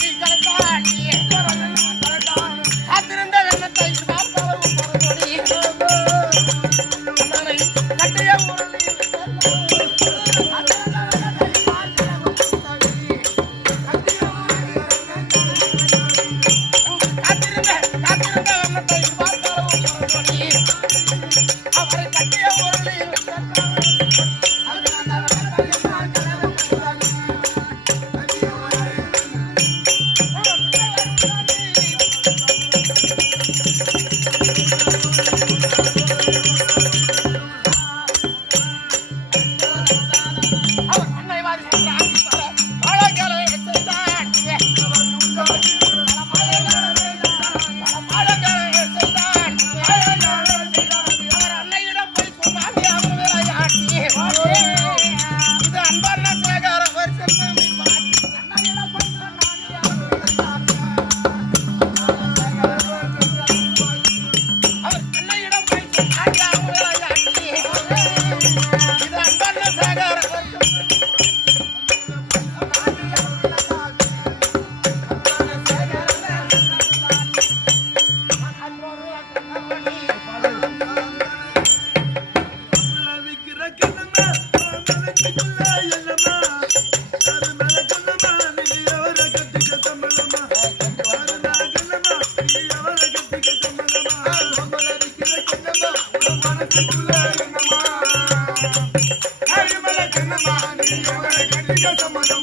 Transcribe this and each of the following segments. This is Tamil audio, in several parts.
Gracias. சம்மதம்.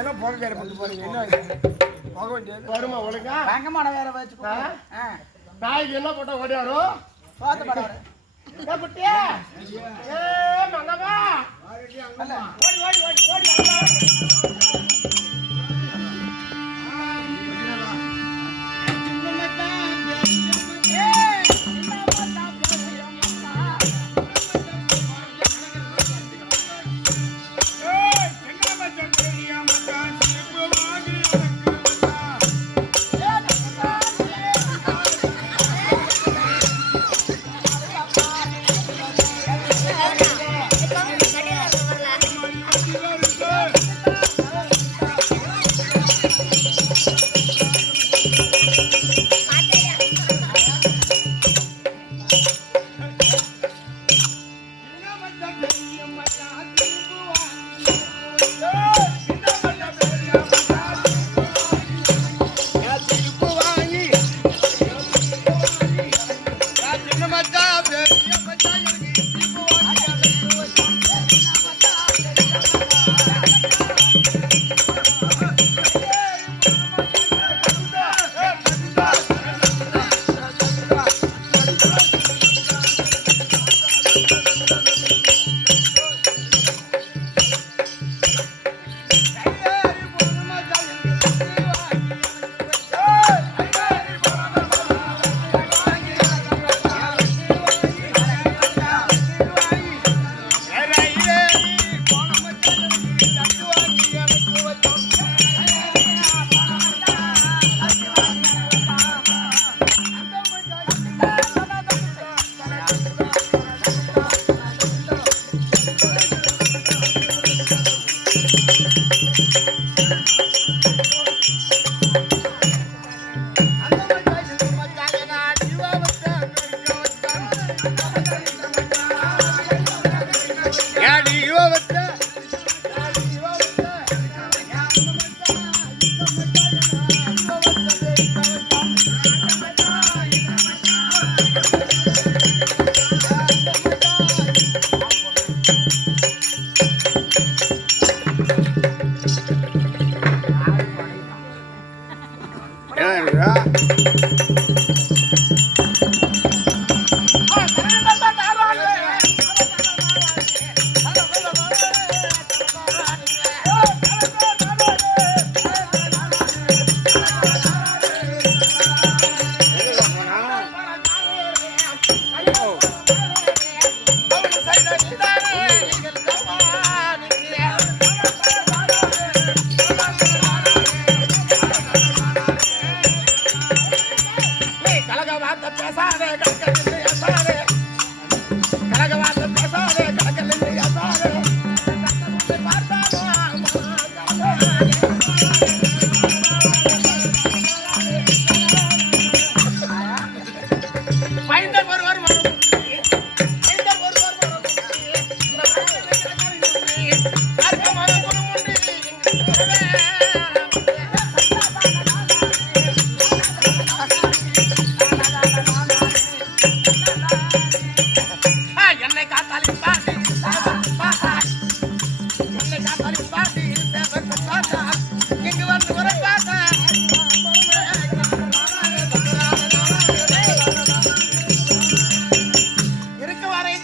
வச்சாலும் போக வேற பண்ணி போறீங்க. என்ன போக வேண்டியது. வருமா ஒழுங்கா? ரங்கமான வேற வச்சு நாய்க்கு என்ன போட்டா ஓடியாரோ பார்த்து படம் குட்டியா ஏ மங்கம்மா. ஓடி ஓடி ஓடி ஓடி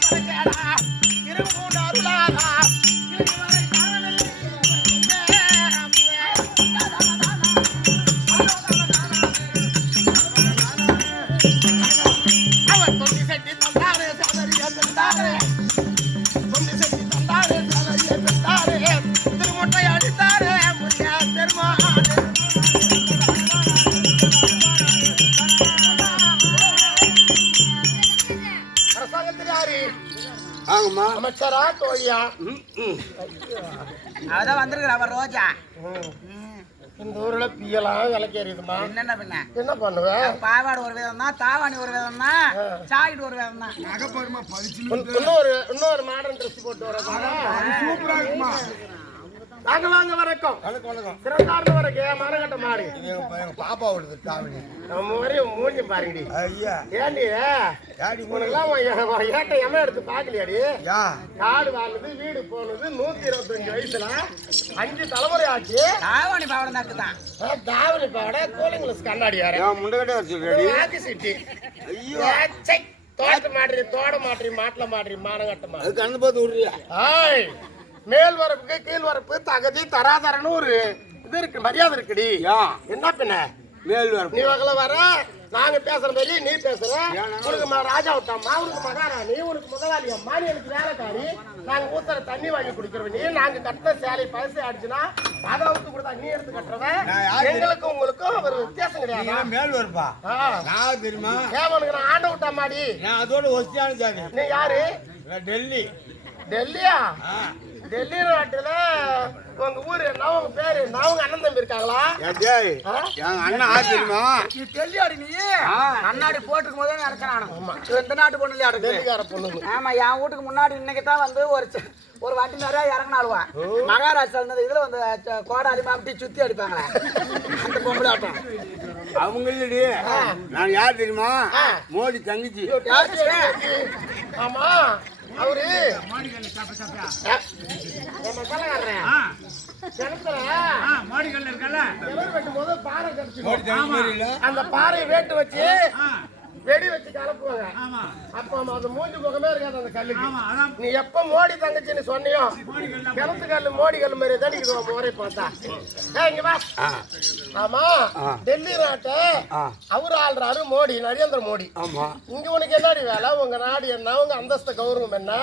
இருக்க வரை அவதான் வந்திருக்கிறா அவ ரோஜா. இந்த ஊர்ல பியலாம் விலைக்கு எறியுதுமா என்னென்ன பின்ன? என்ன பண்ணுவேன் பாவாடு ஒரு விதம் தான் தாவாணி ஒரு விதம் தான் சாக்கிட்டு ஒரு விதம் தான் பறிச்சு இன்னொரு இன்னொரு மாடர்ன் ட்ரெஸ் போட்டு வர சூப்பரா இருக்குமா? வாங்க வாங்க வணக்கம். வணக்கம் வணக்கம். சிறந்தார்ந்த வரைக்கும் மாடு. பாப்பா விடுது தாவணி நம்ம வரையும் மூஞ்சி பாருங்கடி. ஐயா. ஏண்டி? டாடி உனக்கெல்லாம் ஏட்ட எம எடுத்து பாக்கலையாடி யா. காடு வாழ்ந்தது வீடு போனது நூத்தி இருபத்தஞ்சு வயசுல அஞ்சு தலைமுறை ஆச்சு. தாவாணி பாவடை தான் தாவணி பாவட கூலிங் கண்ணாடி வேற. யா முண்டகட்டே வச்சிருக்கடி ஆக்கு சிட்டி. ஐயோ. தோட்ட மாட்டுறி தோட மாட்டுறி மாட்டுல மாட்டுறி மானகட்ட மாடு. அது கண்ணு பார்த்து விடுறியா? ஆய். மேல் வரப்புக்கு கீழ் வரப்பு தகுதி தராதரன்னு ஒரு இது இருக்கு மரியாதை இருக்குடி. என்ன பின்ன? மேல் வர நீ வகல வர நாங்க பேசுற மாதிரி நீ பேசுற. உனக்கு ராஜா விட்டாம்மா உனக்கு மகாராணி உனக்கு முதலாளி அம்மா நீ எனக்கு வேலைக்காரி. நாங்க ஊத்துற தண்ணி வாங்கி குடிக்கிறவ நீ நாங்க கட்டுற சேலை பழசு ஆயிடுச்சுன்னா அதை அவுத்து கொடுத்தா நீ எடுத்து கட்டுறவ? எங்களுக்கும் உங்களுக்கும் ஒரு வித்தியாசம் கிடையாது. மேல் வரப்பா நான் தெரியுமா? ஏன் உனக்கு நான் ஆண்ட விட்டாமாடி. நான் அதோட ஒஸ்தியான ஜாதி நீ யாரு? டெல்லி. டெல்லியா. டெல்லி நாட்டுல உங்க ஊரு என்ன? உங்க பேரு என்ன? உங்க அண்ணன் தம்பி இருக்காங்களா? என் அண்ணன் ஆ தெரியுமா நீ தெல்லியாடி நீ. கண்ணாடி போட்டுக்கும் போதே நடக்கிறான் இந்த நாட்டு பொண்ணு இருக்கு? டெல்லிக்கார பொண்ணு ஆமா என் வீட்டுக்கு முன்னாடி இன்னைக்கு தான் வந்து ஒரு ஒரு வண்டி நிறைய இறங்கினாலுவான் மகாராஷ்டிரா இருந்தது இதுல வந்து கோடாலி மாப்பிட்டி சுத்தி அடிப்பாங்களே. அந்த பொம்பளை ஆட்டம். அவங்க இல்லடி நான் யார் தெரியுமா? மோடி தங்கச்சி. ஆமா. அவரு. பாறை. மோடி தங்கச்சி மாதிரி இல்ல. அந்த பாறையை வேட்டு வச்சு வெடி வச்சு கலப்புவாங்க. ஆமா. அப்ப அந்த மூஞ்சி முகமே இருக்காது அந்த கல்லுக்கு. நீ எப்ப மோடி தங்கச்சின்னு சொன்னியோ கிணத்து கல்லு மோடி கல்லு மாதிரி தடிக்குது உன் முறை பார்த்தா? இங்க வா. ஆமா டெல்லி நாட்டை. அவரு ஆள்றாரு மோடி நரேந்திர மோடி. ஆமா. இங்க உனக்கு என்னடி வேலை? உங்க நாடு என்ன? உங்க அந்தஸ்து கௌரவம் என்ன?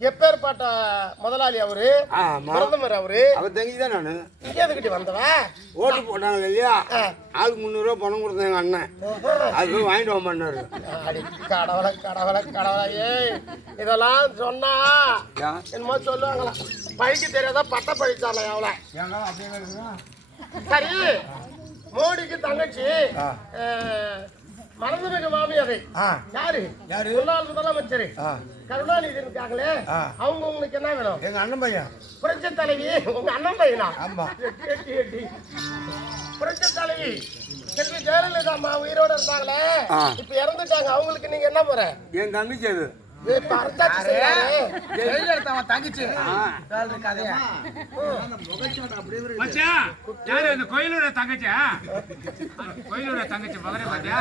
எப்பேற்பட்ட முதலாளி அவரு? பிரதமர் அவரு? அவ தங்கச்சி தான் நானு. இங்க எதுக்கிட்டு வந்தவ? ஓட்டு போட்டாங்க இல்லையா? ஆளுக்கு முந்நூறுரூவா பணம் கொடுத்தேன் எங்க அண்ணன். அது போய் வாங்கிட்டு வர மாட்டாரு. அடி கடவுளை கடவுளை கடவுளை ஏய். இதெல்லாம் சொன்னா என்னமோ சொல்லுவாங்களாம் பழிக்கு தெரியாதா பட்ட பழிச்சால எவ்வளோ? இருக்குதா? சரி. மோடிக்கு தங்கச்சி மனதுமிகு மாமியாரை. ஆ. யாரு? யாரு? முன்னாள் முதலமைச்சர். கருணாநிதி இருக்காங்களே ஆ. அவங்க உங்களுக்கு என்ன வேணும்? எங்க அண்ணன் பையன். புரட்சி தலைவி உங்க அண்ணன் பையனா? ஆமா. எட்டி, எட்டி, எட்டி. புரட்சி தலைவி செல்வி ஜெயலலிதா அம்மா உயிரோட இருந்தாங்களே. இப்ப இறந்துட்டாங்க. அவங்களுக்கு நீங்க என்ன முறை என் தங்கச்சி அது. தங்கச்சி. வேலை கதையா மச்சான் யாரு அந்த கோயிலோட தங்கச்சியா? கோயிலோட தங்கச்சி மகனே பாத்தியா?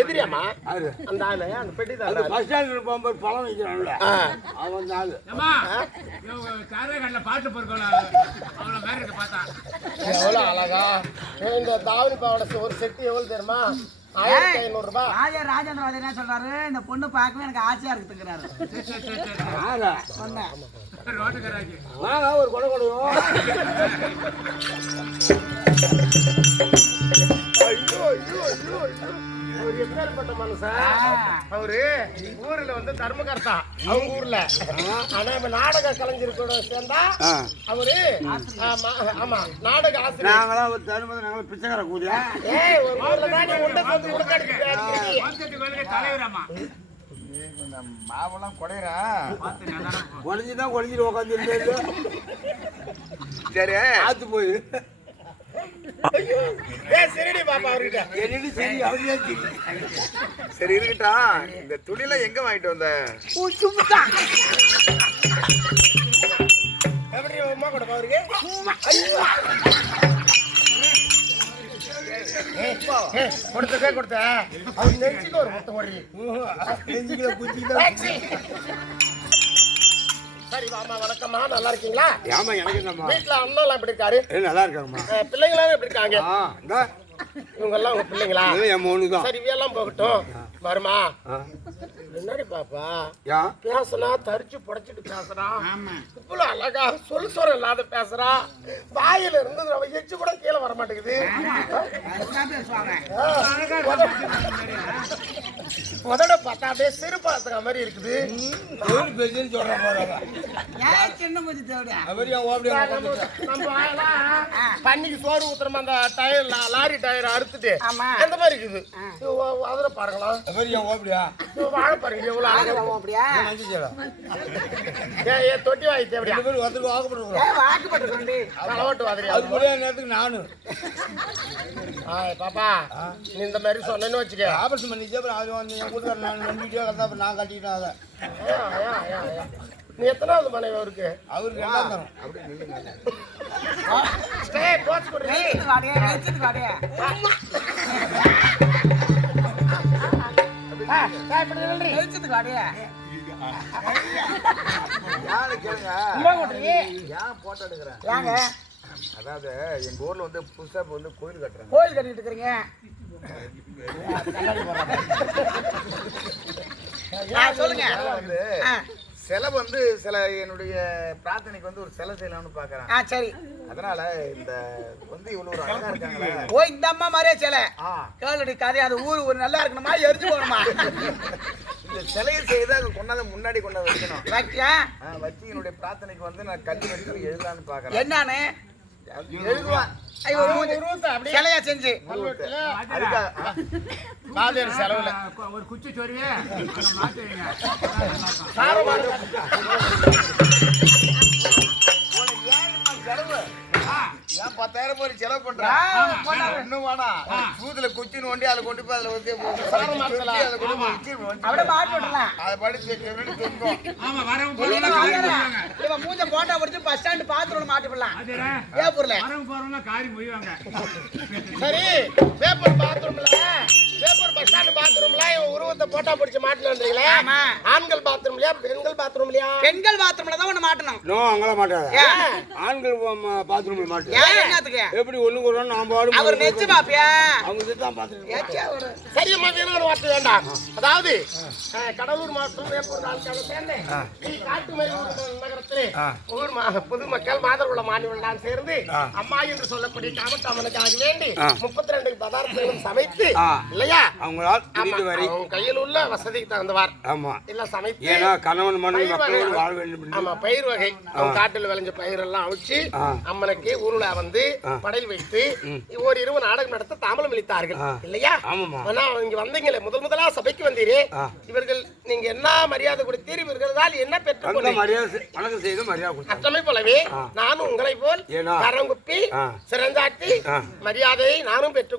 எதிரியாமா அது அந்த ஆளு அந்த பெட்டி தான் பஸ் ஸ்டாண்டில் போகும்போது பழம் வைக்கிறான்ல. அவன் ஆளு. சாரகல்ல பாட்டு பொறுக்கல. அவள மேல இருக்க பார்த்தா. எவ்வளவு அழகா. இந்த தாவணி பாவோட ஒரு செட்டு எவ்வளவு தெரியுமா? ராஜா என்ன சொல்றாரு? இந்த பொண்ணு பார்க்கவே எனக்கு ஆசையா இருக்குங்கிறாரு வாங்க ஒரு கொடை கொடுவோம். ஐயோ ஐயோ ஐயோ ஐயோ. அவர் எப்பேற்பட்ட மனுஷன். அவரு ஊர்ல வந்து தர்மகர்த்தா. அவங்க ஊர்ல. ஆனா இப்ப நாடக கலைஞர் கூட சேர்ந்தா. அவரு ஆமா ஆமா நாடக ஆசிரியர். ஒரு நாங்களாம் பிச்சைக்கார ஏய் ஒரு ஊர்ல தான் உண்டை சொத்து உடுக்கடிக்கு தலைவராமா மாவெல்லாம் குடையிறா? குறைஞ்சிட்டு உட்காந்துருந்தேன் சரி. ஆத்து போய் ஐயோ ஏய் சரிடி பாப்பா அவர்கிட்ட என்னடி சரி அவரே சரி சரி இருக்கட்டும் இந்த துணிலாம் எங்க வாங்கிட்டு வந்த? எப்படி உமா கூட ஏய், கொடுத்ததே கொடுத்த அவர் நெஞ்சுக்கு ஒரு முத்தம் ஓடி நெஞ்சுக்குள்ள குச்சிக்கிட்டு சரி வாமா வணக்கம்மா. நல்லா இருக்கீங்களா? ஆமா எனக்கு என்னம்மா? வீட்டுல எப்படி இருக்காரு? நல்லா இருக்காங்கம்மா. பிள்ளைங்களாம் எப்படி இருக்காங்க? இவங்க எல்லாம் உங்க பிள்ளைங்களா? என் மோனு தான் சரி போகட்டும். வருமா. முன்னாடி பாப்பா? யா. பேசுனா தரிச்சு புடைச்சிட்டு பேசுறா. இவ்வளவு அழகா சொல் சொரம் இல்லாத பேசுறா. வாயில இருந்து நம்ம எச்சு கூட கீழே வர மாட்டேங்குது. உதட. பார்த்தா அப்படியே சிறு பழத்துக்க மாதிரி இருக்குது. சொல்றேன் போறாங்க ஓப்படியா பன்னிக்கு சோறு ஊத்துறோம் அந்த டயர் லாரி டயர் அறுத்துட்டு ஆமா. அந்த மாதிரி இருக்குது? அதுல பாருங்களா. என் ஓப்படியா? வாழை பாருங்க எவ்வளவு அப்படியா ஏன் ஏன் தொட்டி வாங்கி எப்படியா ரெண்டு பேரும் ஒருத்தருக்கு வாக்குப்பட்டு கொண்டு தலவட்டு வாதிரியா அது கூட நேரத்துக்கு நானு. ஆய் பாப்பா நீ இந்த மாதிரி சொன்னேன்னு வச்சுக்க. ஆபரேஷன் பண்ணிச்சு அப்புறம் அது வந்து என் கூட்டுக்கார நான் நம்பிட்டே இருந்தா அப்புறம் நான் கட்டிக்கிட்டேன் அதை. நீ எத்தனாவது மனைவி அவருக்கு? அவருக்கு எடுக்கிறேன் ஏங்க அதாவது எங்க ஊர்ல வந்து புதுசா வந்து கோயில் கட்டுறாங்க. கோயில் கட்டிட்டு இருக்கிறீங்க. சொல்லுங்க. சிலை வந்து சில என்னுடைய பிரார்த்தனைக்கு வந்து ஒரு சிலை செய்யலாம்னு பாக்குறேன் ஆ சரி. அதனால இந்த வந்து இவ்வளவு ஒரு அழகா இருக்காங்களே. ஓ இந்த அம்மா மாதிரியே சிலை. கேளுடி கதை அது ஊர் ஒரு நல்லா இருக்கணுமா? எரிஞ்சு போகணுமா? இந்த சிலையை செய்து அதை கொண்டாந்து முன்னாடி கொண்டாந்து வைக்கணும். வச்சு என்னுடைய பிரார்த்தனைக்கு வந்து நான் கல்வி வச்சு எழுதலாம்னு பாக்குறேன். என்னன்னு எழுதுவேன் ஐயோ சிலையா செஞ்சு. பாதையர் செலவுல. ஒரு குச்சி சொருவே. பத்தாயிரம் போய் செலவு பண்றேன். ஒண்ணும் வேணாம் சூதுல குச்சின்னு ஒண்டி அதை கொண்டு போய் அதுல வந்து சாரம் மாத்தலாம். அதை கொண்டு போய் அதை படிச்சு இவன் மூஞ்ச போட்டா பிடிச்சி பஸ் ஸ்டாண்ட் பாத்ரூம் மாட்டி விடலாம். அதுடா, ஏப்பூர்ல வரவங்க போறவங்க காரி மொய்வாங்க சரி வேப்பூர் பாத்ரூம்ல வேப்பூர் பஸ் ஸ்டாண்ட் பாத்ரூம்ல இவன் உருவத்தை போட்டா பிடிச்சு மாட்டலன்றீங்களே. ஆண்கள் பாத்ரூம்லயா பெண்கள் பாத்ரூம்லயா பெண்கள் பாத்ரூம்ல தான் ஒண்ணு மாட்டணும். நோ மாட்டாத? ஆண்கள் பாத்ரூமில் என்னத்துக்கு? எப்படி ஒண்ணுக்கு ஒரு நான் பாடு அவர் நெச்சு பாப்பியா அவங்க தான் பார்த்துட்டு ஏச்சா ஒரு சரியம்மா வீரர்கள் வார்த்தை வேண்டாம். அதாவது கடலூர் மாவட்டம் வேப்பூர் சேர்ந்து ஸ்ரீ காட்டுமல்லி நகரத்திலே ஊர் மா- பொதுமக்கள் மாதர்குல மாநிலம் சேர்ந்து அம்மா என்று சொல்லக்கூடிய காமத்தாமனுக்காக வேண்டி முப்பத்தி ரெண்டு பதார்த்தங்களும் சமைத்து. இல்லையா? அவங்களால் அவங்க கையில் உள்ள வசதிக்கு தகுந்தவார் ஆமா. எல்லாம் சமைத்து ஏன்னா கணவன் மனைவி வகை- வாழ வேண்டும் ஆமா பயிர் வகை. அவங்க காட்டுல விளைஞ்ச பயிர் எல்லாம் அவிச்சு. அம்மனுக்கு ஊருல வந்து படையில் வைத்து ஒரு இரவு நாடகம் நடத்த தாமலம் அளித்தார்கள். இல்லையா. ஆனா இங்க வந்தீங்களே முதல் முதலா சபைக்கு வந்தீரே. இவர்கள் நீங்க என்ன மரியாதை கொடுத்தீர் இவர்களால் என்ன பெற்றுக் மரியாதை வணக்கம் செய்து மரியாதை அத்தமை போலவே நானும் உங்களை போல்? கரங்குப்பி. சிறந்தாட்டி மரியாதையை நானும் பெற்றுக்